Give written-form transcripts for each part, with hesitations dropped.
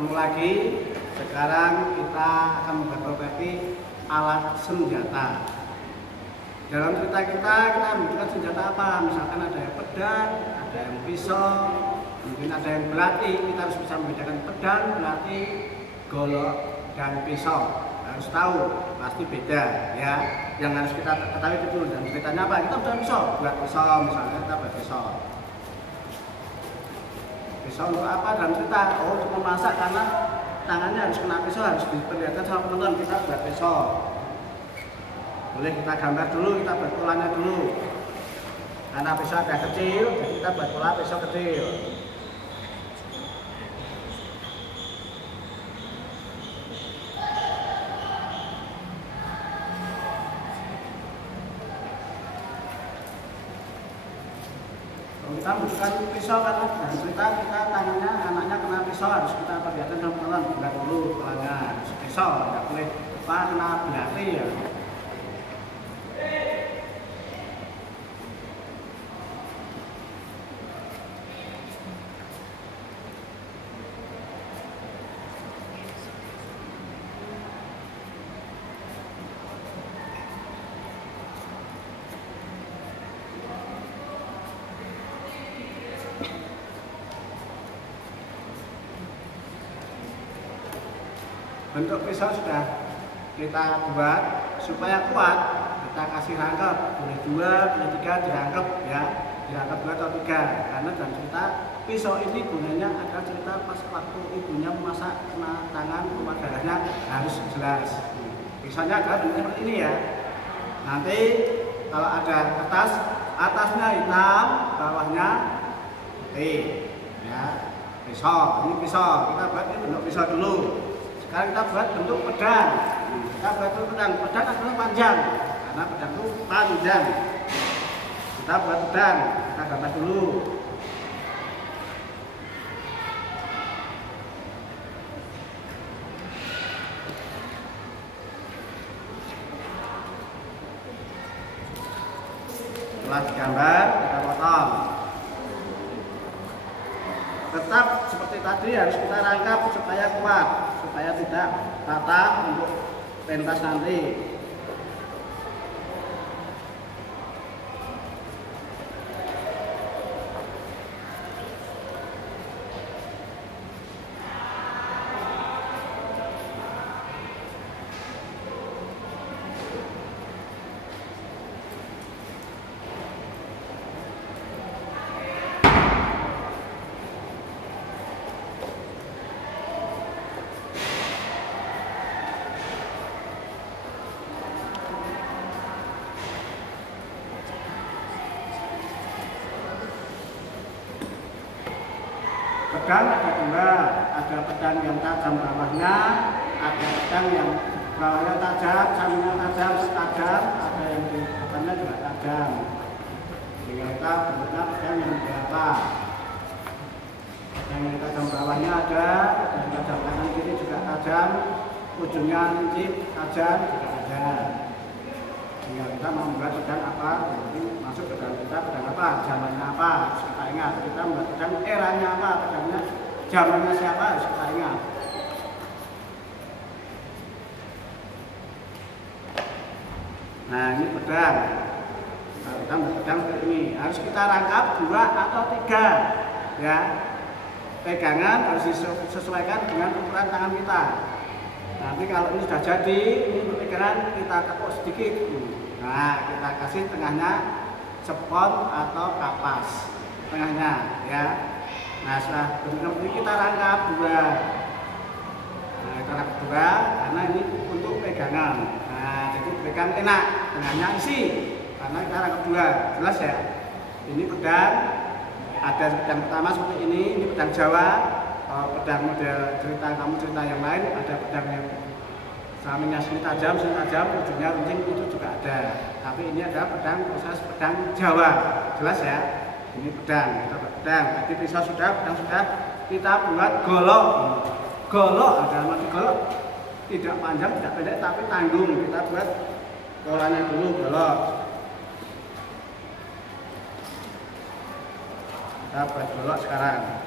Ketemu lagi. Sekarang kita akan memperbaiki alat senjata. Dalam cerita kita membutuhkan senjata apa? Misalkan ada yang pedang, ada yang pisau, mungkin ada yang belati. Kita harus bisa membedakan pedang, belati, golok, dan pisau. Harus tahu, pasti beda ya. Yang harus kita ketahui itu dulu. Dan ceritanya apa? Kita butuh pisau, buat pisau misalnya kita buat pisau. Pisau untuk apa dalam cerita? Oh, untuk memasak karena tangannya harus kena pisau, harus diperlihatkan sama penonton kita buat pisau. Boleh kita gambar dulu, kita buat polanya dulu. Karena pisau agak kecil, jadi kita buat pola pisau kecil. Kita membutuhkan pisau karena dalam cerita kita tangannya anaknya kena pisau, harus kita perlihatkan sama penonton. Buat dulu polanya harus pisau, tidak boleh kena belati ya. Bentuk pisau sudah kita buat supaya kuat, kita kasih rangkap, boleh 2, boleh 3 dirangkap ya, dirangkap 2 atau 3. Karena dalam cerita pisau ini gunanya ada cerita pas waktu ibunya memasak kena tangan keluar darahnya harus jelas. Pisaunya adalah bentuknya seperti ini ya. Nanti kalau ada kertas, atasnya hitam, bawahnya putih ya. Pisau, ini pisau, kita buat ini bentuk pisau dulu. Sekarang kita buat bentuk pedang. Kita buat bentuk pedang. Pedang adalah panjang, karena pedang itu panjang. Kita buat pedang. Kita gambar dulu. Setelah digambar, kita potong. Tetap seperti tadi harus kita rangkap supaya kuat, supaya tidak patah untuk pentas nanti. Pedang ada 2, ada pedang yang tajam bawahnya, ada pedang yang bawahnya tajam, sampingnya tajam, ada yang di depannya juga tajam. Sehingga kita bentuknya pedang yang berapa? Pedang yang tajam bawahnya ada, dan tajam kanan kiri juga tajam, ujungnya lincip, tajam juga ada. Sehingga kita mau membuat pedang apa? Jadi masuk ke dalam kita pedang apa? Zamannya apa? Harus kita ingat. Kita membuat pedang eranya apa? Pedangnya zamannya siapa? Harus kita ingat. Nah ini pedang. Nah, kita membuat pedang seperti ini. Harus kita rangkap 2 atau 3 ya. Pegangan harus disesuaikan dengan ukuran tangan kita. Nanti kalau ini sudah jadi, ini pegangan kita tekuk sedikit. Nah, kita kasih tengahnya spon atau kapas tengahnya ya. Nah, setelah bentuk ini kita rangkap 2. Nah, kita rangkap 2 karena ini untuk pegangan. Nah, jadi pegang enak, tengahnya isi karena kita rangkap 2. Jelas ya? Ini pedang, ada pedang pertama seperti ini pedang Jawa. Pedang model cerita yang lain ada pedang yang sampingnya sini tajam, ujungnya runcing, itu juga ada. Tapi ini adalah proses pedang Jawa. Jelas ya? Ini pedang, kita buat pedang. Tadi pisau sudah, pedang sudah. Kita buat golok. Golok adalah golok tidak panjang, tidak pendek, tapi tanggung. Kita buat polanya dulu golok. Kita buat golok sekarang.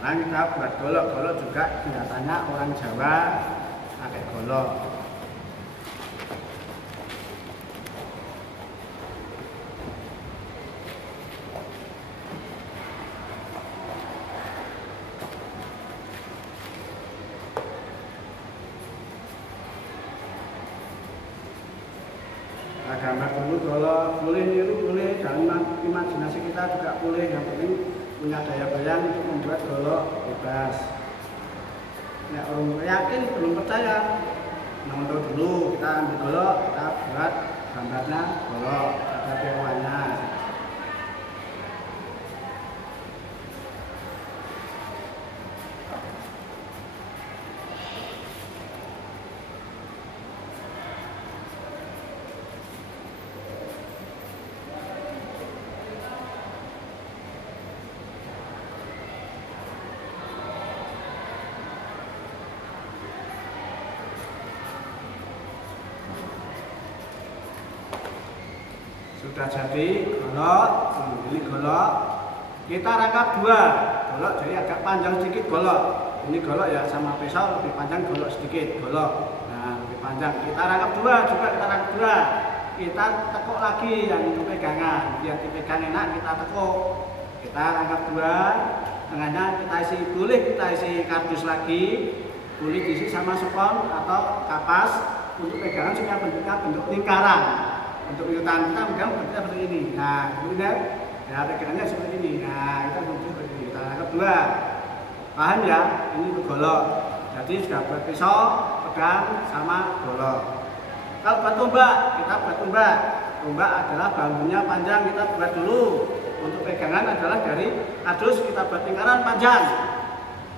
Sekarang kita buat golok. Golok juga biasanya orang Jawa pakai golok. Gambar dulu golok, boleh niru, boleh dalam imajinasi kita juga boleh. Yang penting punya daya bayang untuk membuat golok bebas. Nah, orang yakin belum percaya, nonton dulu, kita ambil golok, kita buat gambarnya golok, ada temuannya. Sudah jadi golok, ini golok. Kita rangkap dua golok, jadi agak panjang sedikit golok. Ini golok ya sama pisau lebih panjang, golok sedikit golok. Nah, lebih panjang. Kita rangkap dua juga, kita rangkap dua. Kita tekuk lagi yang untuk pegangan, biar dipegang enak kita tekuk. Kita rangkap dua, tengahnya kita isi, boleh kita isi kardus lagi, boleh diisi sama spons atau kapas untuk pegangan supaya bentuknya bentuk lingkaran. Untuk ikutan kita pegang bentuknya seperti ini. Nah, kemudian ya pegangannya seperti ini. Nah, kita bentuk seperti ini. Kita angkat dua. Paham ya? Ini untuk golok. Jadi sudah buat pisau, pegang sama golok. Kalau buat tombak, kita buat tombak. Tombak adalah bambunya panjang, kita buat dulu. Untuk pegangan adalah dari kardus kita buat lingkaran panjang.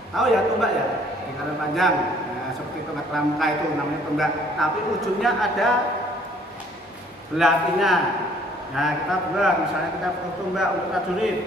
Tahu ya tombak ya? Lingkaran panjang. Nah, seperti tongkat pramuka itu namanya tombak. Tapi ujungnya ada belatinya. Nah, kita buat, misalnya kita buat tombak untuk prajurit.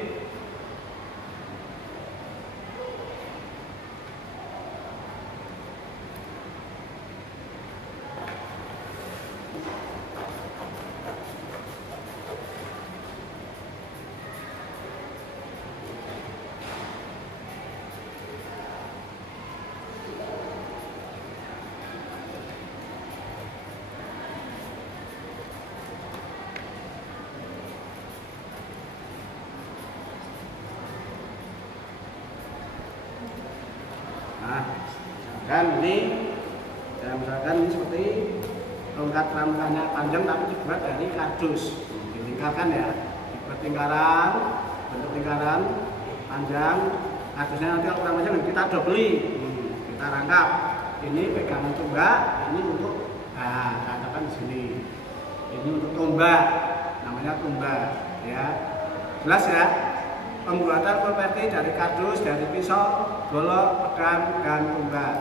Nah, misalkan ini seperti tongkat pramukanya panjang tapi dibuat dari kardus, dilingkarkan ya, dibuat lingkaran, bentuk lingkaran panjang, kardusnya nanti kalau kurang panjang kita dobeli, kita rangkap. Ini pegangan tombak, ini untuk, nah, katakan di sini, ini untuk tombak, namanya tombak, ya, jelas ya. Pembuatan properti dari kardus, dari pisau, golok, pedang, dan tombak.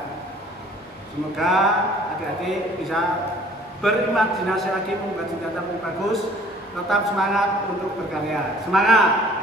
Semoga adik-adik bisa berimajinasi lagi membuat senjata yang bagus. Tetap semangat untuk berkarya. Semangat!